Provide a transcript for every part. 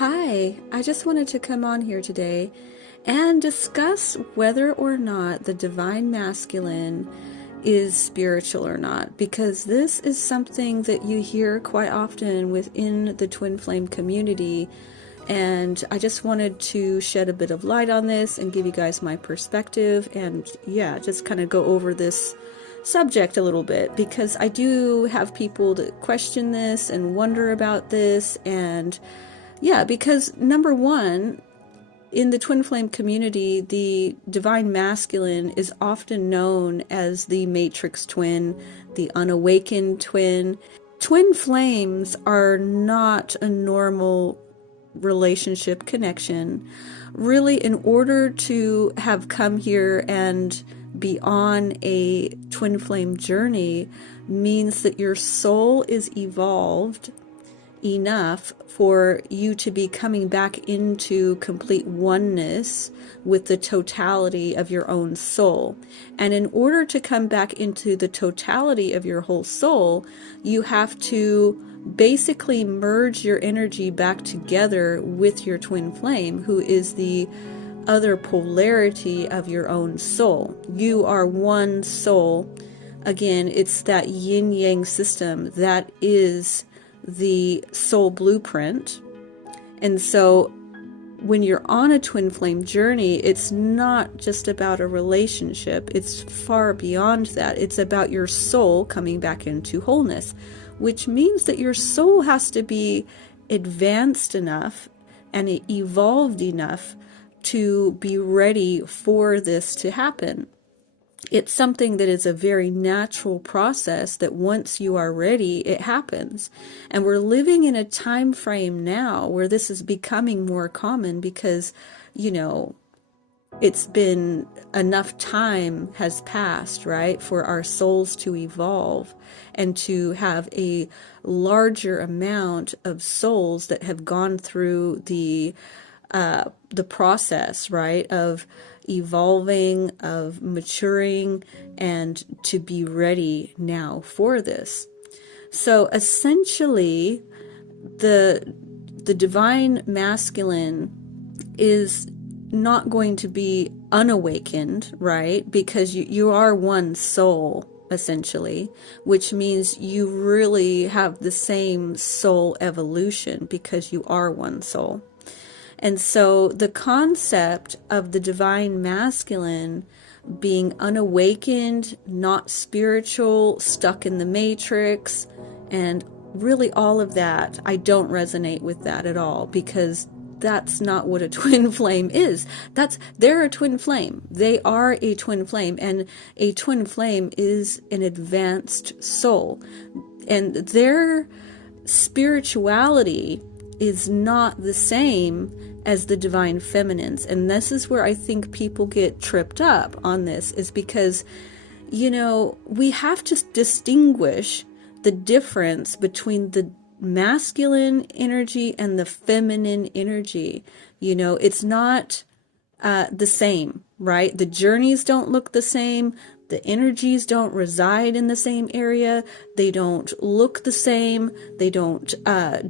Hi, I just wanted to come on here today and discuss whether or not the divine masculine is spiritual or not, because this is something that you hear quite often within the twin flame community, and I just wanted to shed a bit of light on this and give you guys my perspective and just kind of go over this subject a little bit, because I do have people that question this and wonder about this. And because number one, in the twin flame community, the divine masculine is often known as the matrix twin, the unawakened twin. Twin flames are not a normal relationship connection. Really, in order to have come here and be on a twin flame journey means that your soul is evolved enough for you to be coming back into complete oneness with the totality of your own soul. And in order to come back into the totality of your whole soul, you have to basically merge your energy back together with your twin flame, who is the other polarity of your own soul. You are one soul. Again, it's that yin yang system that is the soul blueprint. And so when you're on a twin flame journey, it's not just about a relationship. It's far beyond that. It's about your soul coming back into wholeness, which means that your soul has to be advanced enough and evolved enough to be ready for this to happen. It's something that is a very natural process that once you are ready, it happens. And we're living in a time frame now where this is becoming more common because, it's been enough time has passed, right, for our souls to evolve and to have a larger amount of souls that have gone through the process, right, of evolving, of maturing, and to be ready now for this. So essentially, the divine masculine is not going to be unawakened, right? Because you are one soul, essentially, which means you really have the same soul evolution because you are one soul. And so the concept of the divine masculine being unawakened, not spiritual, stuck in the matrix, and really all of that, I don't resonate with that at all, because that's not what a twin flame is. They're a twin flame. They are a twin flame, and a twin flame is an advanced soul. And their spirituality is not the same as the divine feminines. And this is where I think people get tripped up on this, is because, we have to distinguish the difference between the masculine energy and the feminine energy. It's not the same, right? The journeys don't look the same. The energies don't reside in the same area. They don't look the same. They don't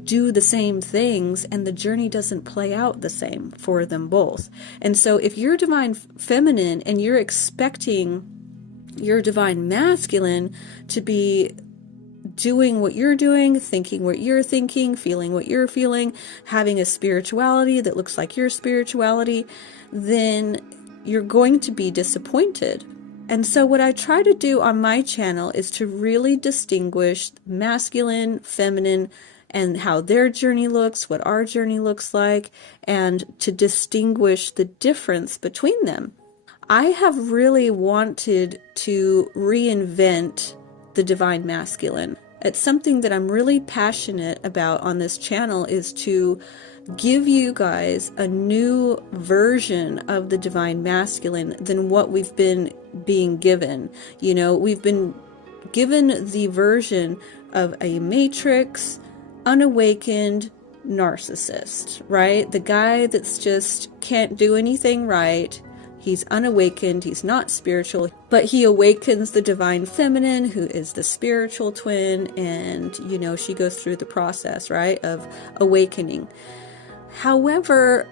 do the same things. And the journey doesn't play out the same for them both. And so if you're divine feminine and you're expecting your divine masculine to be doing what you're doing, thinking what you're thinking, feeling what you're feeling, having a spirituality that looks like your spirituality, then you're going to be disappointed. And so what I try to do on my channel is to really distinguish masculine, feminine, and how their journey looks, what our journey looks like, and to distinguish the difference between them. I have really wanted to reinvent the divine masculine. It's something that I'm really passionate about on this channel, is to give you guys a new version of the divine masculine than what we've been being given. We've been given the version of a matrix, unawakened narcissist, right? The guy that's just can't do anything right. He's unawakened, he's not spiritual, but he awakens the divine feminine, who is the spiritual twin, and, she goes through the process, right, of awakening. However,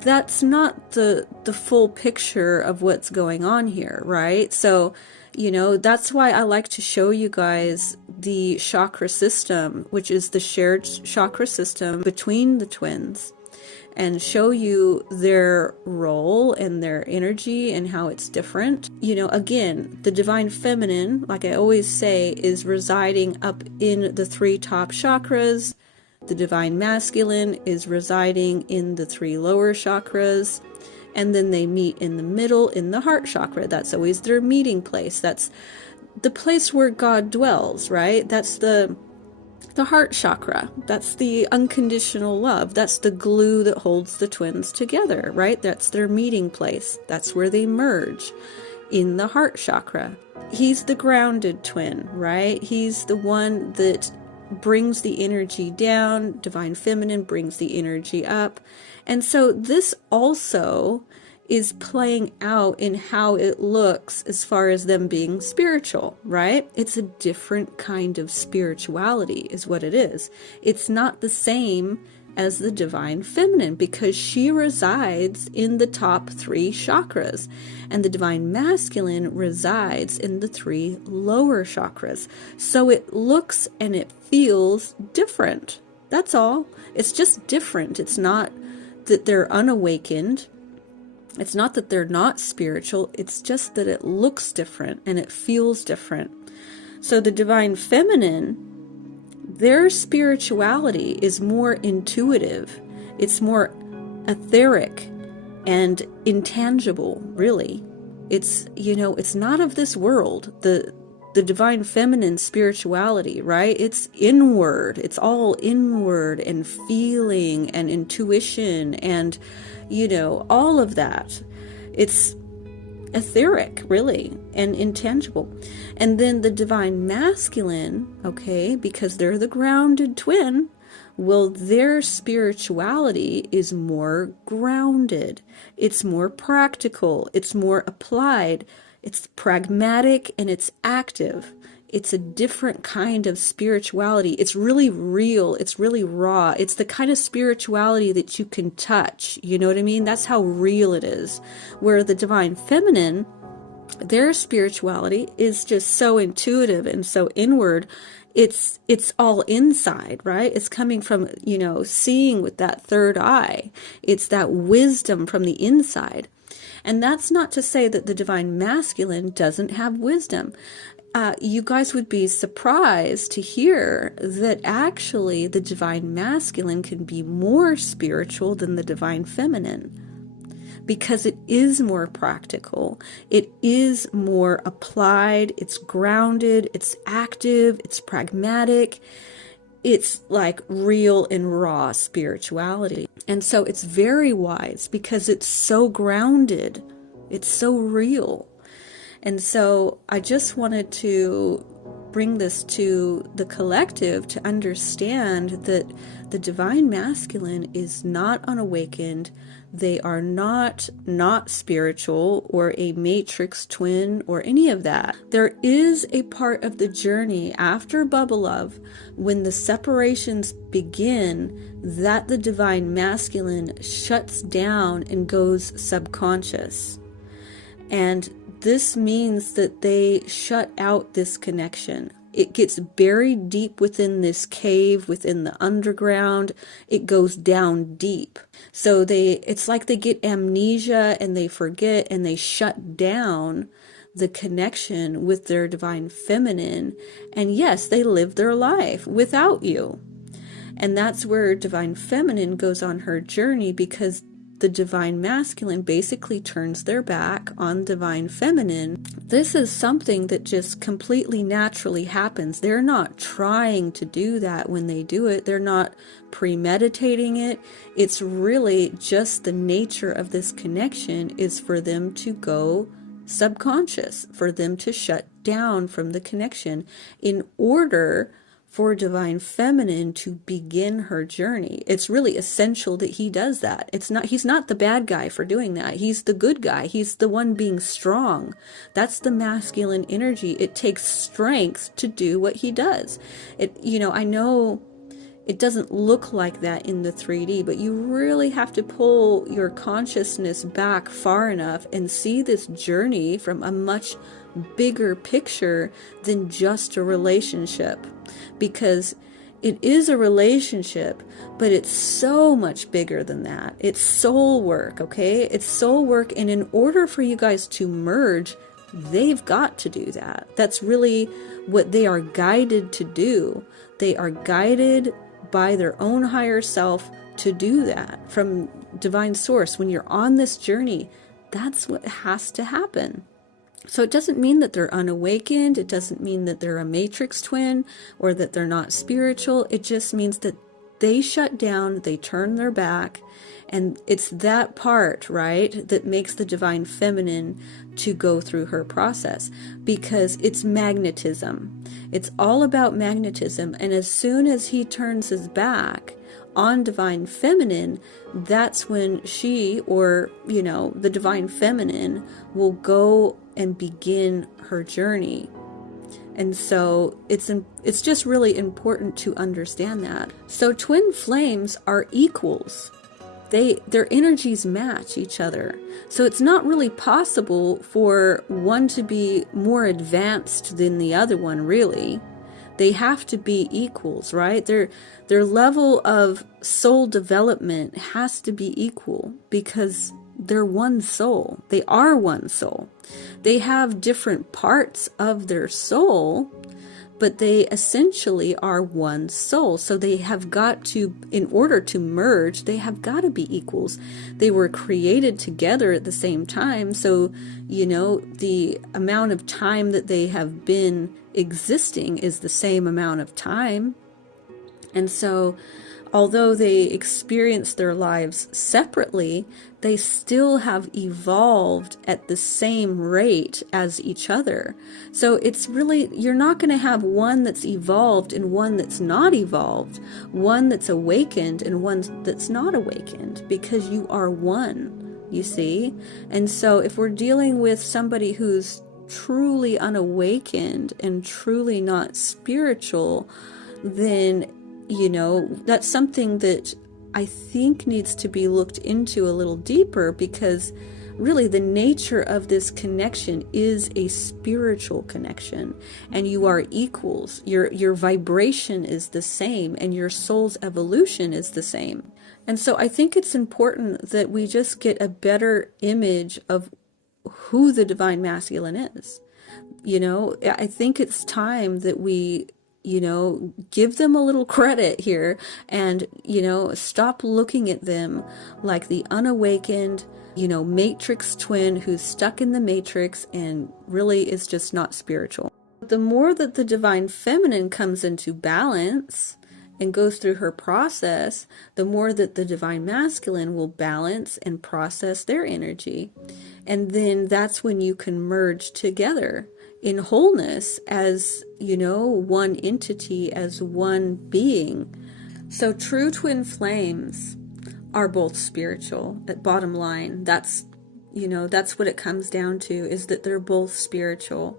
that's not the full picture of what's going on here, right? So, that's why I like to show you guys the chakra system, which is the shared chakra system between the twins, and show you their role and their energy and how it's different. Again, the divine feminine, like I always say, is residing up in the 3 top chakras. The divine masculine is residing in the 3 lower chakras, and then they meet in the middle in the heart chakra. That's always their meeting place. That's the place where God dwells, right? That's the heart chakra. That's the unconditional love. That's the glue that holds the twins together, right? That's their meeting place. That's where they merge, in the heart chakra. He's the grounded twin, right? He's the one that brings the energy down. Divine feminine brings the energy up. And so this also is playing out in how it looks as far as them being spiritual, right? It's a different kind of spirituality is what it is. It's not the same as the divine feminine because she resides in the top 3 chakras, and the divine masculine resides in the 3 lower chakras. So it looks and it feels different. That's all. It's just different. It's not that they're unawakened. It's not that they're not spiritual. It's just that it looks different and it feels different. So the divine feminine, their spirituality is more intuitive. It's more etheric and intangible, really. It's, it's not of this world. The divine feminine spirituality, right? It's inward. It's all inward and feeling and intuition and, all of that. It's etheric, really, and intangible. And then the divine masculine, okay, because they're the grounded twin, well, their spirituality is more grounded. It's more practical. It's more applied. It's pragmatic and it's active. It's a different kind of spirituality. It's really real. It's really raw. It's the kind of spirituality that you can touch. You know what I mean? That's how real it is. Where the divine feminine, their spirituality is just so intuitive and so inward. It's all inside, right? It's coming from, seeing with that third eye. It's that wisdom from the inside. And that's not to say that the divine masculine doesn't have wisdom. You guys would be surprised to hear that actually the divine masculine can be more spiritual than the divine feminine, because it is more practical, it is more applied, it's grounded, it's active, it's pragmatic, it's like real and raw spirituality. And so it's very wise because it's so grounded, it's so real. And so I just wanted to bring this to the collective to understand that the divine masculine is not unawakened. They are not spiritual or a matrix twin or any of that. There is a part of the journey after bubble love when the separations begin that the divine masculine shuts down and goes subconscious. And this means that they shut out this connection. It gets buried deep within this cave, within the underground. It goes down deep. So it's like they get amnesia and they forget and they shut down the connection with their divine feminine. And yes, they live their life without you. And that's where divine feminine goes on her journey, because the divine masculine basically turns their back on divine feminine. This is something that just completely naturally happens. They're not trying to do that when they do it. They're not premeditating it. It's really just the nature of this connection is for them to go subconscious, for them to shut down from the connection in order for divine feminine to begin her journey. It's really essential that he does that. He's not the bad guy for doing that. He's the good guy. He's the one being strong. That's the masculine energy. It takes strength to do what he does. I know, it doesn't look like that in the 3D, but you really have to pull your consciousness back far enough and see this journey from a much bigger picture than just a relationship, because it is a relationship, but it's so much bigger than that. It's soul work, okay? It's soul work, and in order for you guys to merge, they've got to do that. That's really what they are guided to do. They are guided by their own higher self to do that from divine source. When you're on this journey, that's what has to happen. So it doesn't mean that they're unawakened. It doesn't mean that they're a matrix twin or that they're not spiritual. It just means that they shut down, they turn their back, and it's that part, right, that makes the divine feminine to go through her process, because it's magnetism. It's all about magnetism. And as soon as he turns his back on divine feminine, that's when she, or, you know, the divine feminine will go and begin her journey. And so it's just really important to understand that. So twin flames are equals. Their energies match each other. So it's not really possible for one to be more advanced than the other one, really. They have to be equals, right? Their level of soul development has to be equal, because they're one soul. They are one soul. They have different parts of their soul, but they essentially are one soul. So they have got to, in order to merge, they have got to be equals. They were created together at the same time. So, you know, the amount of time that they have been existing is the same amount of time. And so, although they experience their lives separately, they still have evolved at the same rate as each other. So it's really, you're not going to have one that's evolved and one that's not evolved, one that's awakened and one that's not awakened, because you are one, you see? And so if we're dealing with somebody who's truly unawakened and truly not spiritual, then, you know, that's something that I think needs to be looked into a little deeper, because really the nature of this connection is a spiritual connection, and you are equals. Your vibration is the same, and your soul's evolution is the same. And so I think it's important that we just get a better image of who the divine masculine is. You know, I think it's time that we, you know, give them a little credit here, and, you know, stop looking at them like the unawakened, you know, matrix twin who's stuck in the matrix and really is just not spiritual. The more that the divine feminine comes into balance and goes through her process, the more that the divine masculine will balance and process their energy. And then that's when you can merge together in wholeness as, you know, one entity, as one being. So true twin flames are both spiritual. At bottom line, that's, you know, that's what it comes down to, is that they're both spiritual.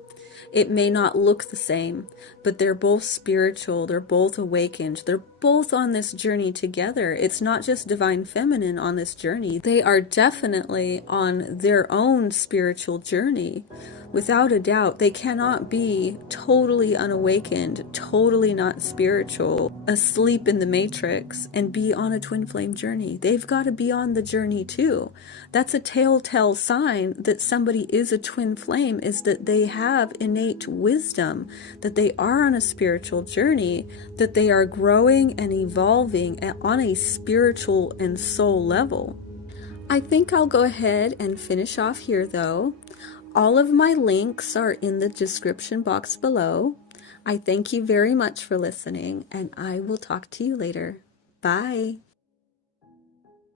It may not look the same, but they're both spiritual. They're both awakened. They're both on this journey together. It's not just divine feminine on this journey. They are definitely on their own spiritual journey. Without a doubt, they cannot be totally unawakened, totally not spiritual, asleep in the matrix, and be on a twin flame journey. They've got to be on the journey too. That's a telltale sign that somebody is a twin flame, is that they have innate wisdom, that they are on a spiritual journey, that they are growing and evolving on a spiritual and soul level. I think I'll go ahead and finish off here though. All of my links are in the description box below. I thank you very much for listening, and I will talk to you later. Bye.